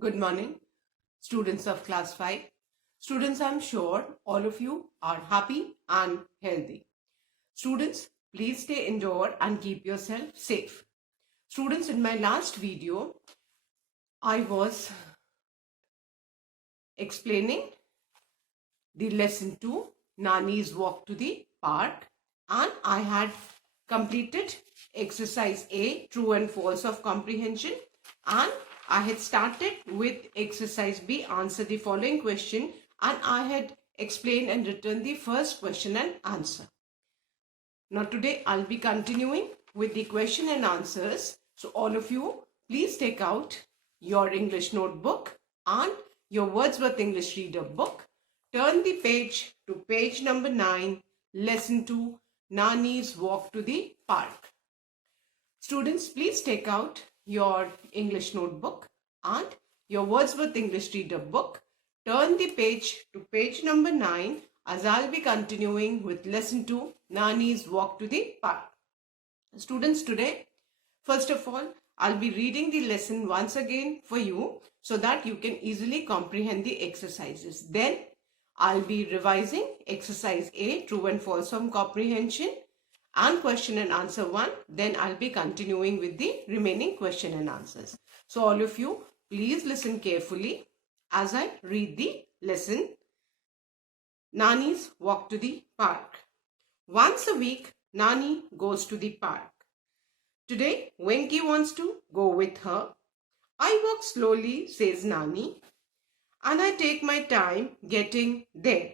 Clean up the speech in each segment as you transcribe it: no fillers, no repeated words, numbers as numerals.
Good morning, students of class 5. Students, I'm sure all of you are happy and healthy. Students, please stay indoor and keep yourself safe. Students, in my last video, I was explaining the lesson 2, Nani's walk to the park, and I had completed exercise A, true and false of comprehension, and I had started with exercise B, answer the following question, and I had explained and written the first question and answer. Now today I'll be continuing with the question and answers. So all of you, please take out your English notebook and your Wordsworth English Reader book. Turn the page to page number 9, lesson 2, Nani's walk to the park. Students, please take out your English notebook and your Wordsworth English Reader book. Turn the page to page number 9 as I'll be continuing with lesson 2, Nani's walk to the park. Students, today, first of all, I'll be reading the lesson once again for you so that you can easily comprehend the exercises. Then I'll be revising exercise A, true and false of comprehension, and question and answer 1. Then I'll be continuing with the remaining question and answers. So all of you, please listen carefully as I read the lesson. Nani's walk to the park. Once a week, Nani goes to the park. Today, Venki wants to go with her. I walk slowly, says Nani, and I take my time getting there.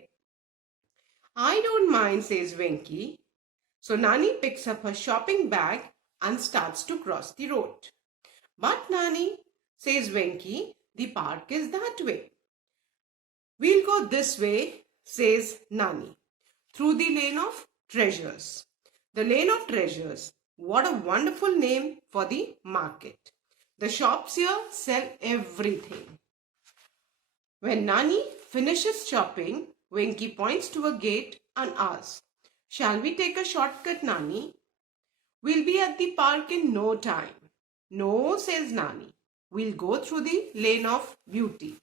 I don't mind, says Venki. So Nani picks up her shopping bag and starts to cross the road. But Nani, says Venki, the park is that way. We'll go this way, says Nani, through the lane of treasures. The lane of treasures. What a wonderful name for the market. The shops here sell everything. When Nani finishes shopping, Venki points to a gate and asks, "Shall we take a shortcut, Nani? We'll be at the park in no time." "No," says Nani. "We'll go through the lane of beauty."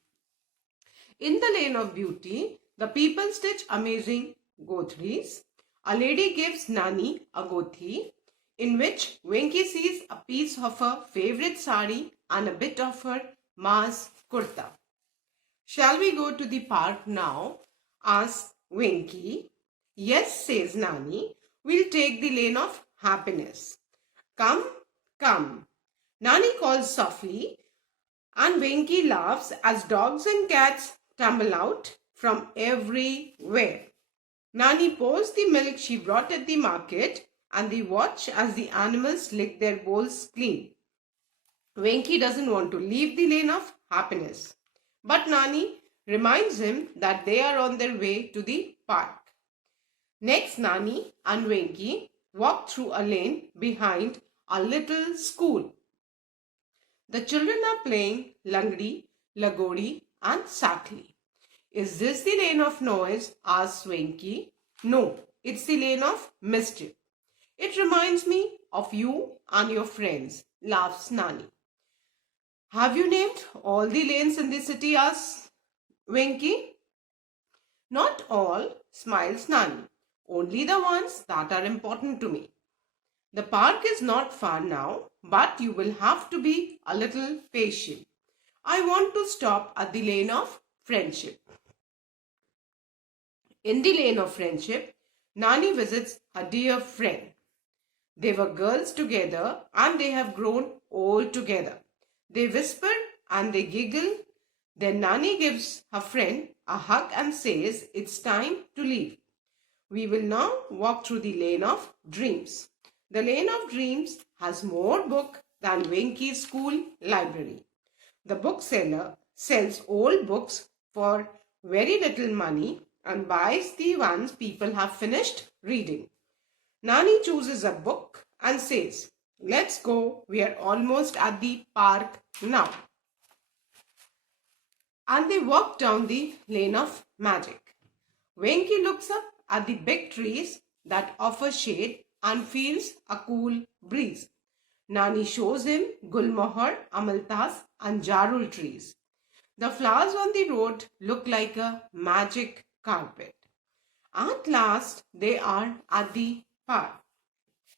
In the lane of beauty, the people stitch amazing gothries. A lady gives Nani a gothi in which Venki sees a piece of her favorite sari and a bit of her ma's kurta. "Shall we go to the park now?" asks Venki. "Yes," says Nani. "We'll take the lane of happiness." "Come, come," Nani calls softly, and Venki laughs as dogs and cats tumble out from everywhere. Nani pours the milk she brought at the market, and they watch as the animals lick their bowls clean. Venki doesn't want to leave the lane of happiness, but Nani reminds him that they are on their way to the park. Next, Nani and Venki walk through a lane behind a little school. The children are playing Langdi, Lagori and Sakli. "Is this the lane of noise?" asks Venki. "No, it's the lane of mischief. It reminds me of you and your friends," laughs Nani. "Have you named all the lanes in the city?" asks Venki. "Not all," smiles Nani. "Only the ones that are important to me. The park is not far now, but you will have to be a little patient. I want to stop at the lane of friendship." In the lane of friendship, Nani visits her dear friend. They were girls together and they have grown old together. They whisper and they giggle. Then Nani gives her friend a hug and says, "It's time to leave. We will now walk through the lane of dreams." The lane of dreams has more book than Venki's school library. The bookseller sells old books for very little money and buys the ones people have finished reading. Nani chooses a book and says, "Let's go. We are almost at the park now." And they walk down the lane of magic. Venki looks up at the big trees that offer shade and feels a cool breeze. Nani shows him Gulmohar, Amaltas and Jarul trees. The flowers on the road look like a magic carpet. At last, they are at the park.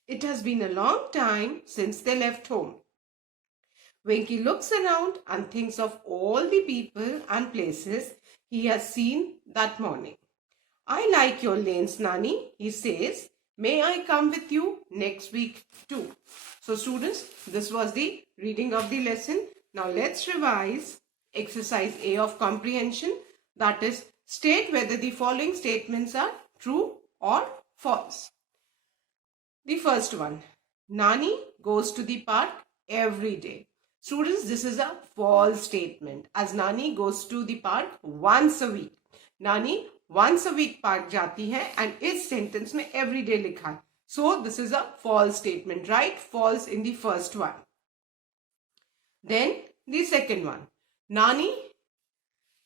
It has been a long time since they left home. Winky looks around and thinks of all the people and places he has seen that morning. I like your lanes, Nani, he says. May I come with you next week too? So students, this was the reading of the lesson. Now let's revise exercise A of comprehension. That is, state whether the following statements are true or false. The first one, Nani goes to the park every day. Students, this is a false statement as Nani goes to the park once a week. Nani once a week park जाती है and इस sentence में every day लिखा है. So this is a false statement, right? False in the first one. Then the second one, Nani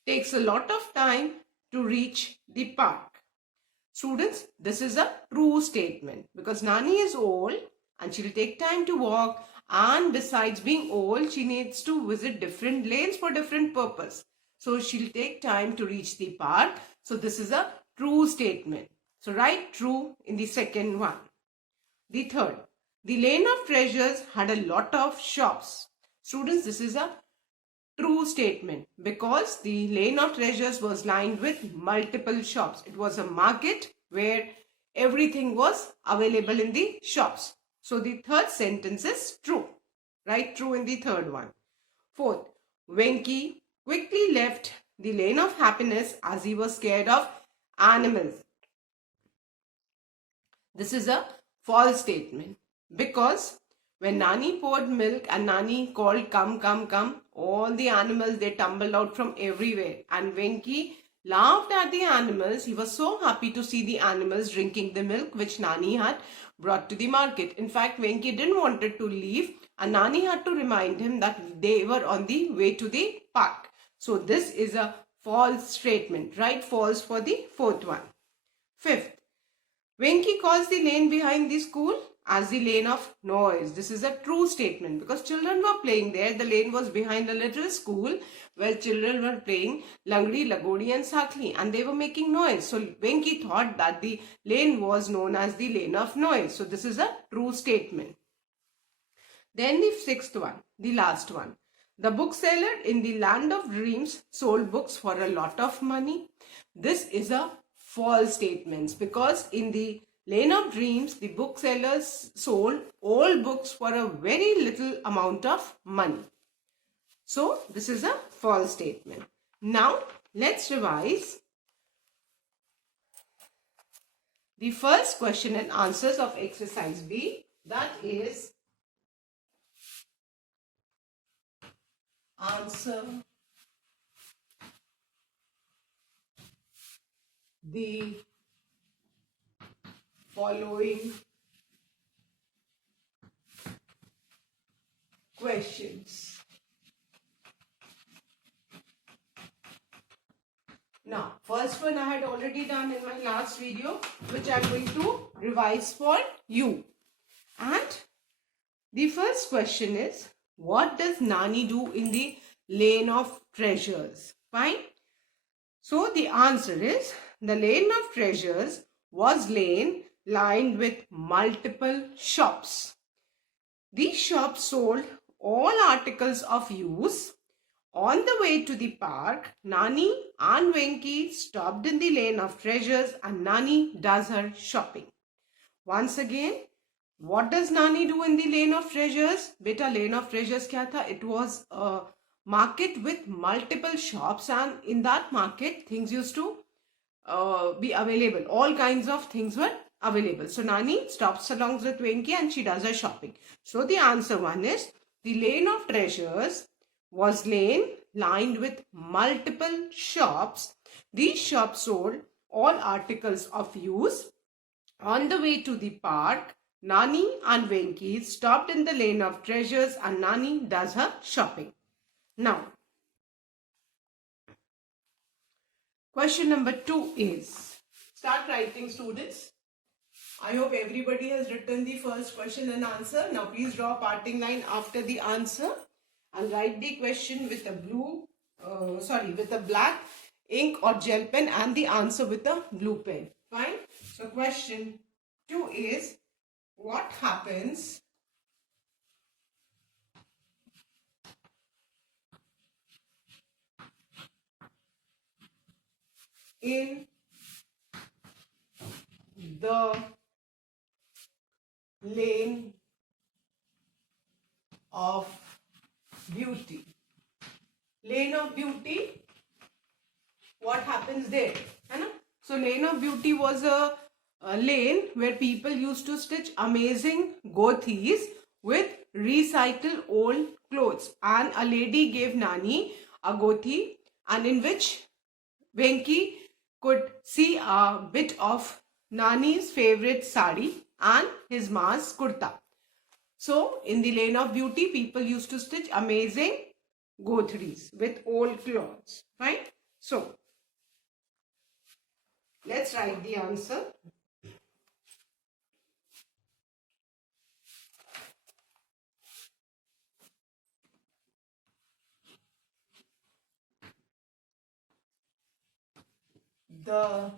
takes a lot of time to reach the park. Students, this is a true statement because Nani is old and she'll take time to walk, and besides being old, she needs to visit different lanes for different purpose. So she'll take time to reach the park. So this is a true statement. So write true in the second one. The third, the lane of treasures had a lot of shops. Students, this is a true statement because the lane of treasures was lined with multiple shops. It was a market where everything was available in the shops. So the third sentence is true. Write true in the third one. Fourth, Venki quickly left the lane of happiness as he was scared of animals. This is a false statement because when Nani poured milk and Nani called come, come, come, all the animals, they tumbled out from everywhere. And Venki laughed at the animals. He was so happy to see the animals drinking the milk which Nani had brought to the market. In fact, Venki didn't want to leave and Nani had to remind him that they were on the way to the park. So this is a false statement, right? False for the fourth one. Fifth, Venki calls the lane behind the school as the lane of noise. This is a true statement because children were playing there. The lane was behind a little school where children were playing Langdi, Lagodi and Sakli and they were making noise. So Venki thought that the lane was known as the lane of noise. So this is a true statement. Then the sixth one, the last one. The bookseller in the land of dreams sold books for a lot of money. This is a false statement because in the lane of dreams, the booksellers sold all books for a very little amount of money. So this is a false statement. Now let's revise the first question and answers of exercise B. That is answer the following questions. Now, first one I had already done in my last video, which I am going to revise for you. And the first question is, what does Nani do in the lane of treasures? Fine. So the answer is, the lane of treasures was lined with multiple shops. These shops sold all articles of use. On the way to the park, Nani and Venki stopped in the lane of treasures and Nani does her shopping. Once again, what does Nani do in the lane of treasures? Beta, lane of treasures kya tha? It was a market with multiple shops and in that market things used to be available. All kinds of things were available. So Nani stops along with Venki and she does her shopping. So the answer one is, the lane of treasures was lined with multiple shops. These shops sold all articles of use. On the way to the park, Nani and Venki stopped in the lane of treasures and Nani does her shopping. Now, question number 2 is, start writing students. I hope everybody has written the first question and answer. Now please draw a parting line after the answer and write the question with a blue sorry, with a black ink or gel pen, and the answer with a blue pen. Fine. So question 2 is, what happens in the lane of beauty? Lane of beauty, what happens there? है ना? So lane of beauty was a lane where people used to stitch amazing gothis with recycled old clothes, and a lady gave Nani a gothi, and in which Venki could see a bit of Nani's favorite sari and his ma's kurta. So, in the lane of beauty, people used to stitch amazing gothris with old cloths. Right? So, let's write the answer. The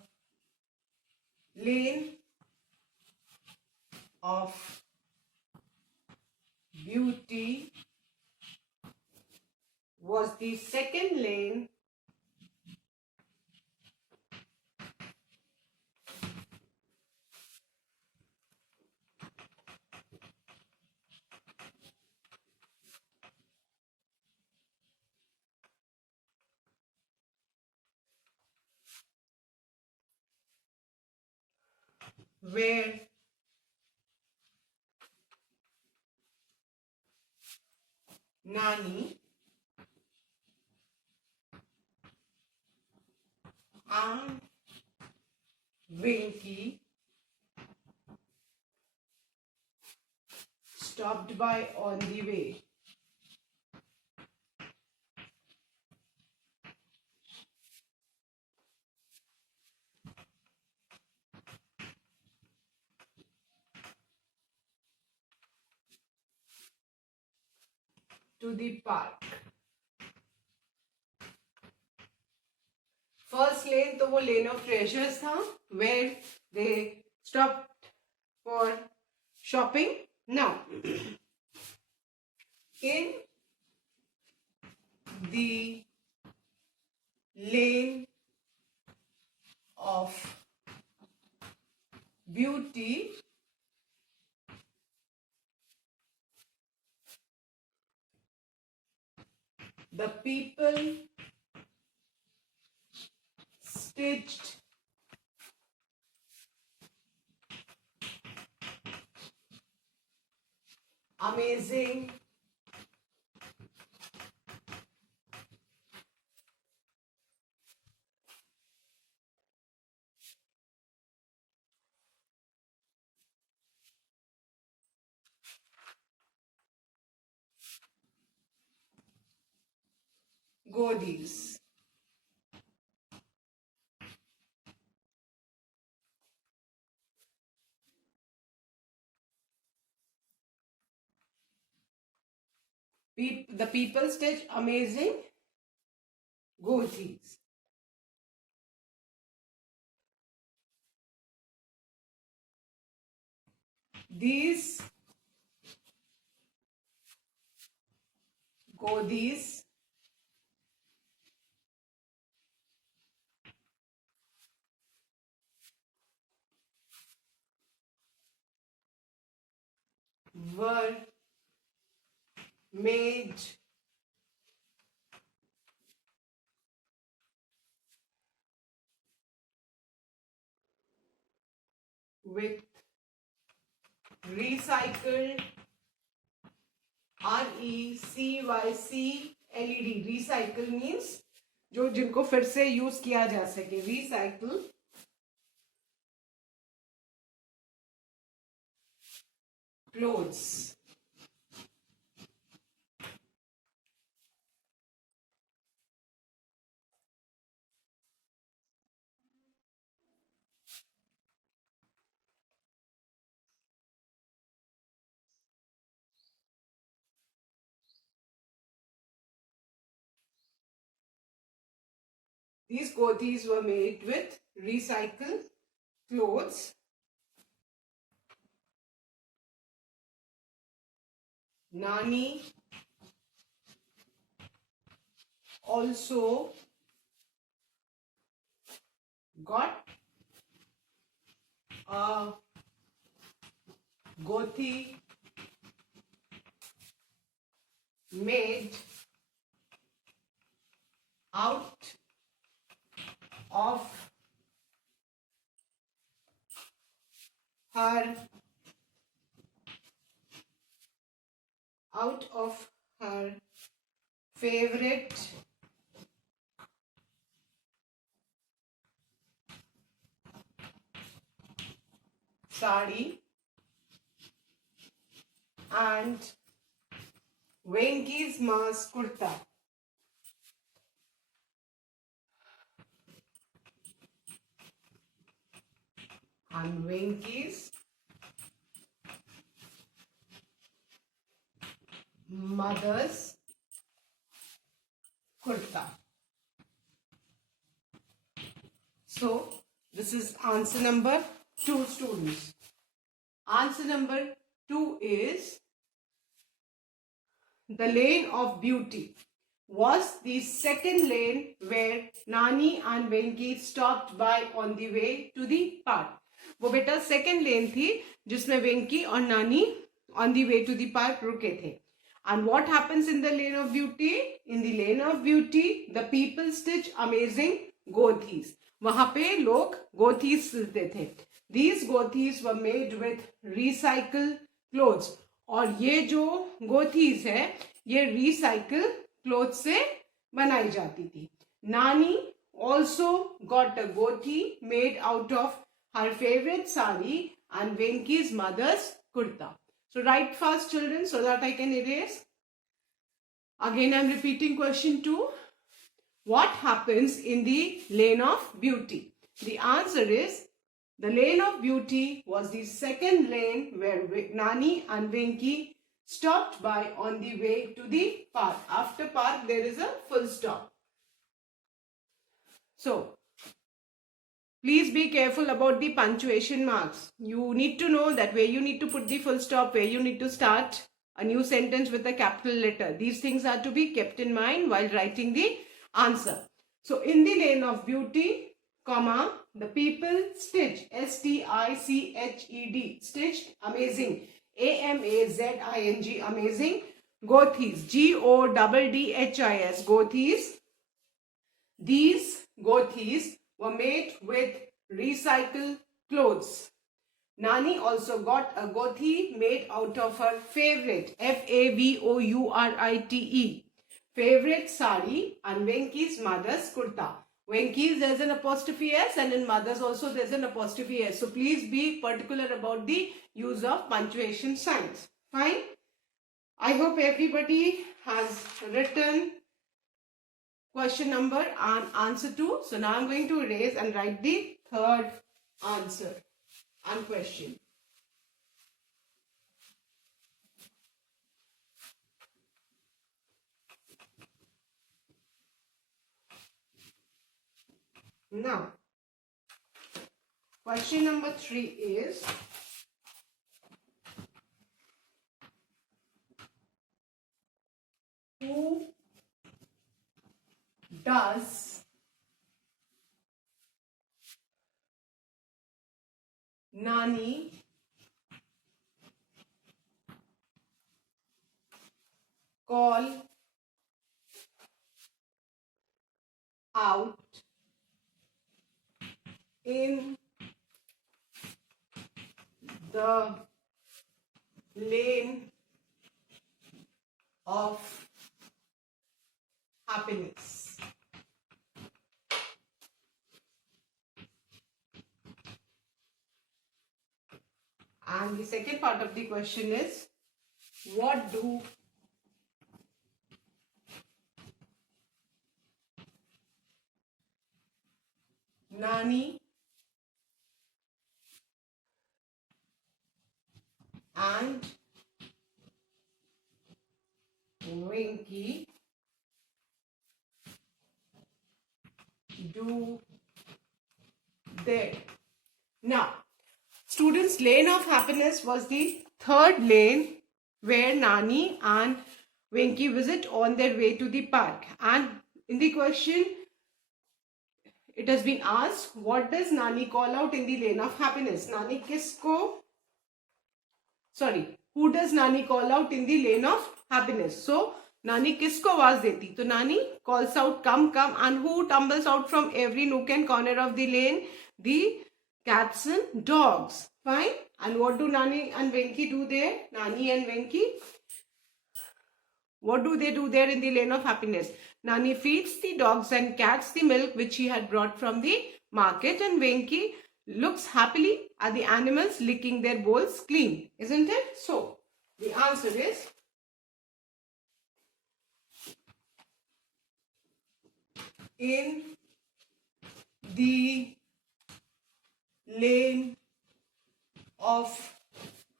lane of beauty was the second lane where Nani and Venki stopped by on the way. To the park. First lane तो वो lane of treasures था, where they stop for shopping. Now in the lane of beauty, the people stitched amazing goodies. The people stitched amazing goodies. These goodies were made with recycled RECYCLED. Recycle means जो जिनको फिर से use किया जा सके. Recycle clothes. These gothis were made with recycled clothes. Nani also got a gothi made out of her favorite sari and Venki's mass kurta. And Venki's mother's kurta. So this is answer number 2, students. Answer number 2 is the lane of beauty was the second lane where Nani and Venki stopped by on the way to the park. वो बेटा second lane थी जिसमें वेंकी और नानी on the way to the park रुके थे. And what happens in the lane of beauty? In the lane of beauty, the people stitch amazing gothis. वहां पे लोग gothis सिलते थे. These gothis were made with recycled clothes. और ये जो गोथीज है ये रिसाइकल क्लोथ से बनाई जाती थी. नानी ऑल्सो गॉट अ गोथी made out of her favourite sari and Venky's mother's kurta. So write fast, children, so that I can erase. Again, I am repeating question 2. What happens in the lane of beauty? The answer is the lane of beauty was the second lane where Nani and Venki stopped by on the way to the park. After park, there is a full stop. So, please be careful about the punctuation marks. You need to know that where you need to put the full stop, where you need to start a new sentence with a capital letter. These things are to be kept in mind while writing the answer. So, in the lane of beauty, comma, the people stitch, S-T-I-C-H-E-D, stitched amazing, A-M-A-Z-I-N-G, amazing, gothis, G-O-D-D-H-I-S, gothis. These gothis were made with recycled clothes. Nani also got a gothi made out of her favorite, F-A-V-O-U-R-I-T-E, favorite sari, and Venki's mother's kurta. Venki's there's an apostrophe S and in mother's also there's an apostrophe S. So please be particular about the use of punctuation signs. Fine. I hope everybody has written question number and answer 2. So now I'm going to erase and write the third answer and question. Now, question number 3 is, who does Nani call out in the lane of happiness? And the second part of the question is, what do Nani and Venki do there? Now, students, lane of happiness was the third lane where Nani and Venki visit on their way to the park. And in the question, it has been asked, what does Nani call out in the lane of happiness? Nani kisko? Sorry, who does Nani call out in the lane of happiness? So, Nani kisko आवाज देती? तो Nani calls out, come, come. And who tumbles out from every nook and corner of the lane? The cats and dogs. Fine. And what do Nani and Venki do there? Nani and Venki, what do they do there in the lane of happiness? Nani feeds the dogs and cats the milk which he had brought from the market, and Venki looks happily at the animals licking their bowls clean. Isn't it? So, the answer is in the lane of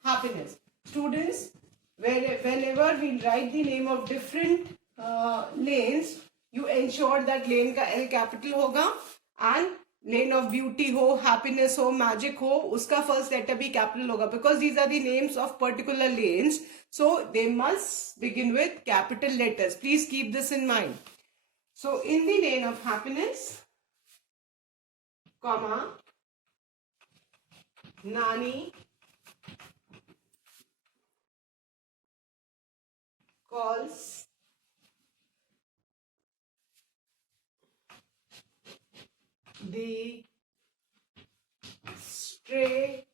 happiness. Students, whenever we write the name of different lanes, you ensure that lane का L capital होगा and lane of beauty हो, happiness हो, magic हो, उसका first letter भी capital होगा, because these are the names of particular lanes, so they must begin with capital letters. Please keep this in mind. So in the lane of happiness, comma, Nani calls the stray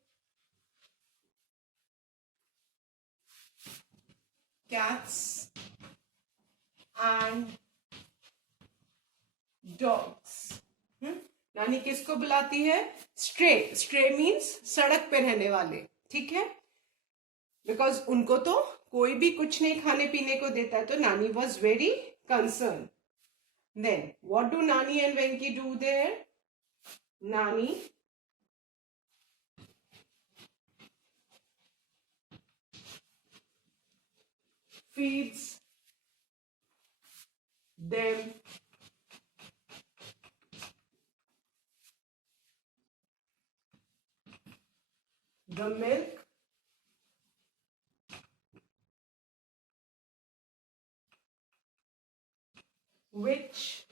cats and dogs. नानी किसको बुलाती है? Stray. Stray means सड़क पे रहने वाले. ठीक है, बिकॉज उनको तो कोई भी कुछ नहीं खाने पीने को देता है, तो Nani was very concern. Then what do Nani and Venky do there? Nani feeds them the milk which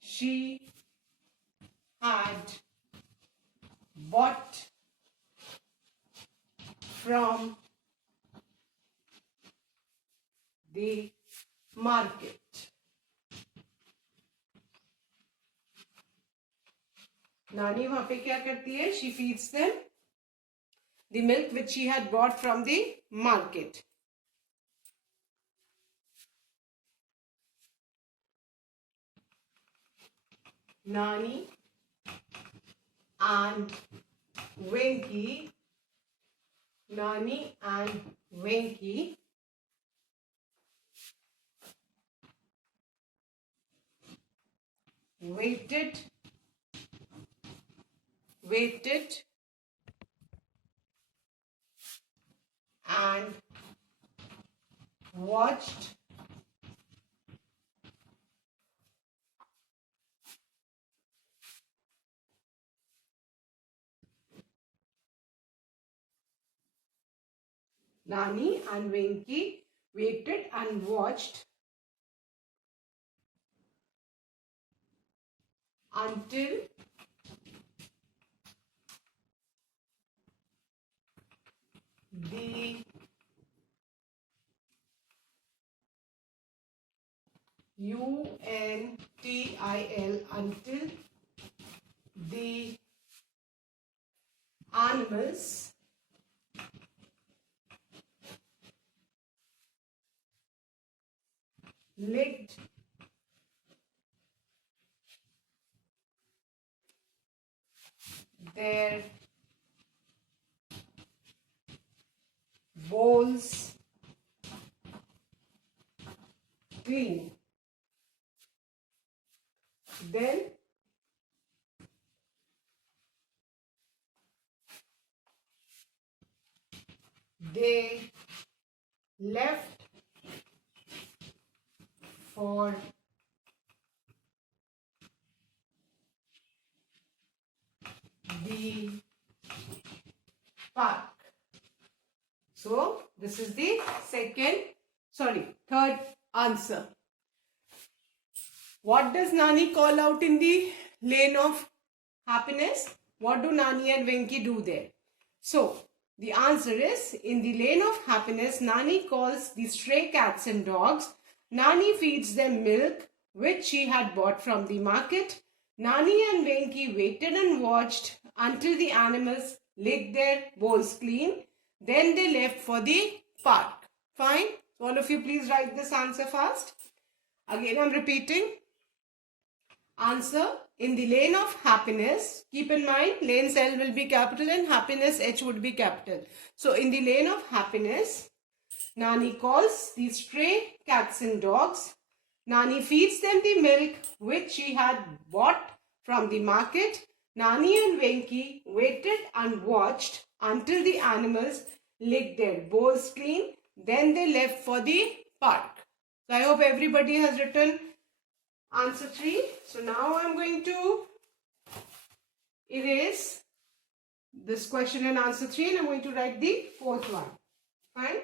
she had bought from the market. नानी वहां पे क्या करती है? She feeds them the milk which she had bought from the market. Nani and Venki, Nani and Venki waited and watched Nani and Venki waited and watched until the UNTIL, until the animals licked their bowls clean. Then they left for the park. So this is the third answer. What does Nani call out in the lane of happiness? What do Nani and Venki do there? So the answer is, in the lane of happiness, Nani calls the stray cats and dogs. Nani feeds them milk, which she had bought from the market. Nani and Venki waited and watched until the animals licked their bowls clean. Then they left for the park. Fine. So all of you please write this answer fast. Again I'm repeating. Answer, in the lane of happiness, keep in mind lanes L will be capital and happiness H would be capital. So in the lane of happiness, Nani calls the stray cats and dogs. Nani feeds them the milk which she had bought from the market. Nani and Venki waited and watched until the animals licked their bowls clean. Then they left for the park. So I hope everybody has written answer 3. So now I'm going to erase this question and answer 3 and I'm going to write the fourth one. Fine.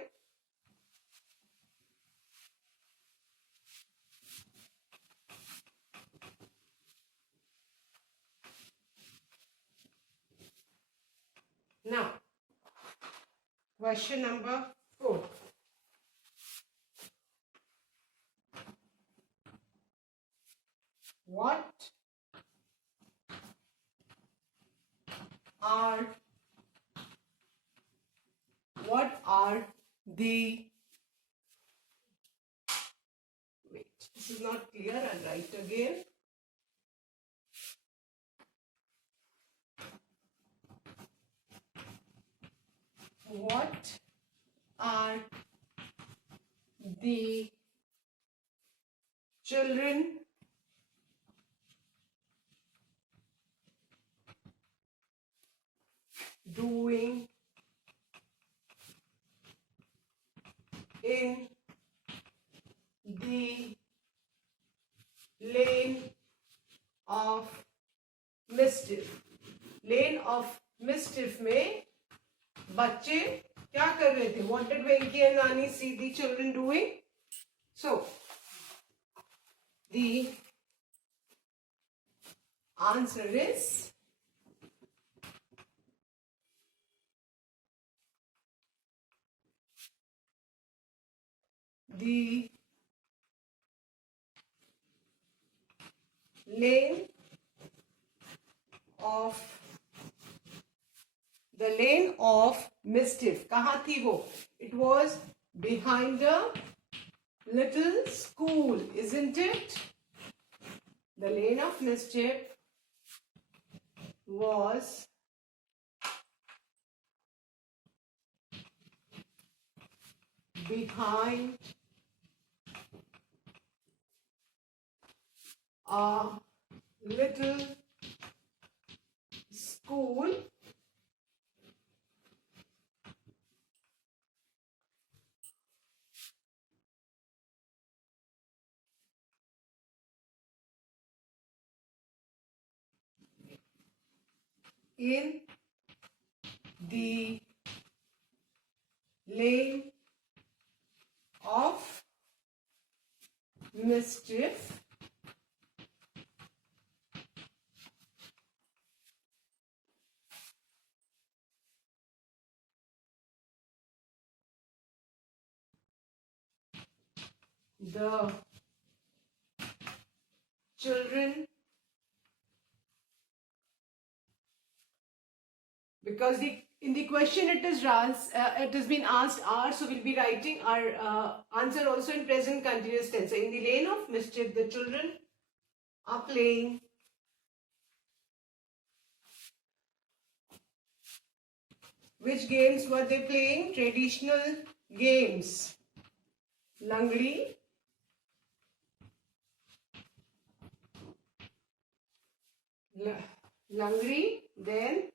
Now, question number 4. What are the, wait, this is not clear, I'll write again. What are the children doing in the lane of mischief? Lane of mischief में बच्चे क्या कर रहे थे? What did Venki and Nani see the children doing? So the answer is the lane of mischief. कहाँ थी वो? It was behind a little school, isn't it? The lane of mischief was behind a little school in the lane of mischief the children, because in the question it has been asked are, so we'll be writing our answer also in present continuous tense. So in the lane of mischief, the children are playing which games were they playing? Traditional games. Langdi, Langri, then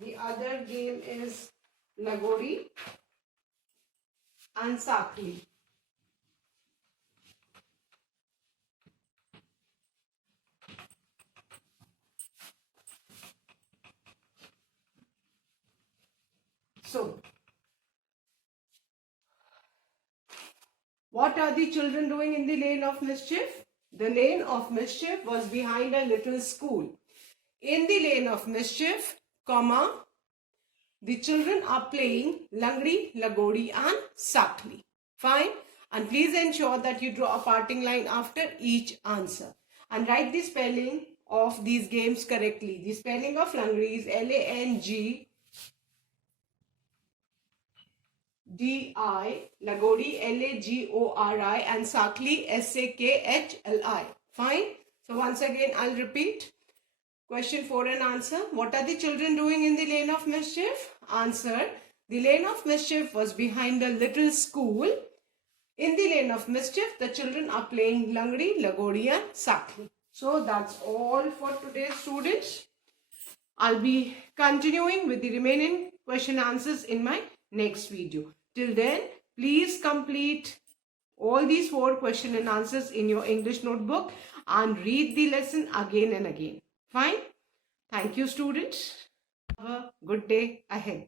the other game is Lagori. and Sakli. So, what are the children doing in the lane of mischief? The lane of mischief was behind a little school. In the lane of mischief, comma, the children are playing Langdi, Lagodi and Sakli. Fine. And please ensure that you draw a parting line after each answer. And write the spelling of these games correctly. The spelling of Langdi is Langdi, Lagodi Lagori, and Sakli Sakli. Fine. So once again I'll repeat. Question 4 and answer. What are the children doing in the lane of mischief? Answer. The lane of mischief was behind a little school. In the lane of mischief, the children are playing Langdi, Lagodi and Sakli. So that's all for today, students. I'll be continuing with the remaining question answers in my next video. Till then, please complete all these 4 question and answers in your English notebook and read the lesson again and again. Fine? Thank you, students. Have a good day ahead.